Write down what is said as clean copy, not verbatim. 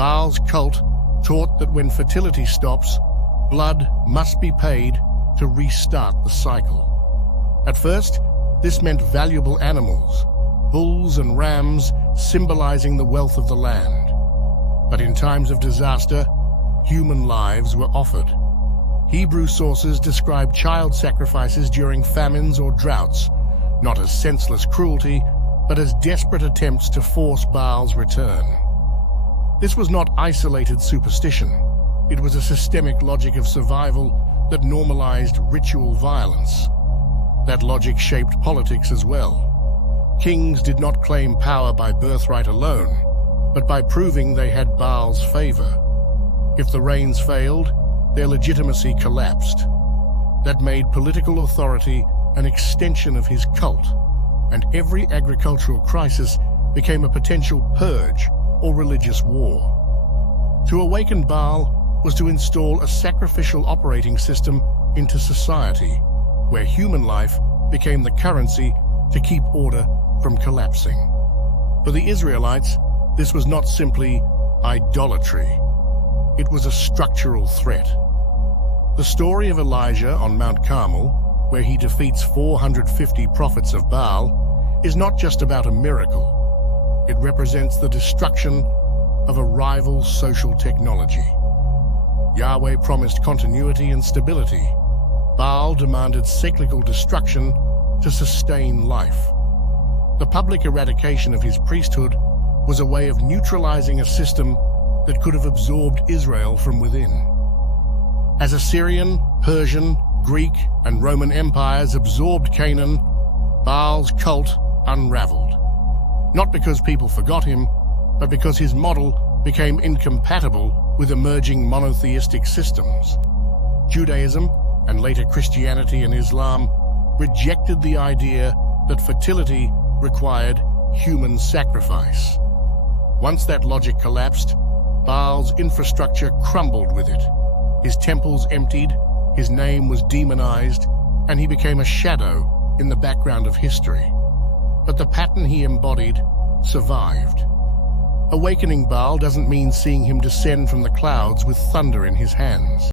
Baal's cult taught that when fertility stops, blood must be paid to restart the cycle. At first, this meant valuable animals, bulls and rams symbolizing the wealth of the land. But in times of disaster, human lives were offered. Hebrew sources describe child sacrifices during famines or droughts, not as senseless cruelty, but as desperate attempts to force Baal's return. This was not isolated superstition. It was a systemic logic of survival that normalized ritual violence. That logic shaped politics as well. Kings did not claim power by birthright alone, but by proving they had Baal's favor. If the rains failed, their legitimacy collapsed. That made political authority an extension of his cult, and every agricultural crisis became a potential purge or religious war. To awaken Baal was to install a sacrificial operating system into society, where human life became the currency to keep order from collapsing. For the Israelites, this was not simply idolatry. It was a structural threat. The story of Elijah on Mount Carmel, where he defeats 450 prophets of Baal, is not just about a miracle. It represents the destruction of a rival social technology. Yahweh promised continuity and stability. Baal demanded cyclical destruction to sustain life. The public eradication of his priesthood was a way of neutralizing a system that could have absorbed Israel from within. As Assyrian, Persian, Greek, and Roman empires absorbed Canaan, Baal's cult unraveled. Not because people forgot him, but because his model became incompatible with emerging monotheistic systems. Judaism, and later Christianity and Islam, rejected the idea that fertility required human sacrifice. Once that logic collapsed, Baal's infrastructure crumbled with it. His temples emptied, his name was demonized, and he became a shadow in the background of history. But the pattern he embodied survived. Awakening Baal doesn't mean seeing him descend from the clouds with thunder in his hands.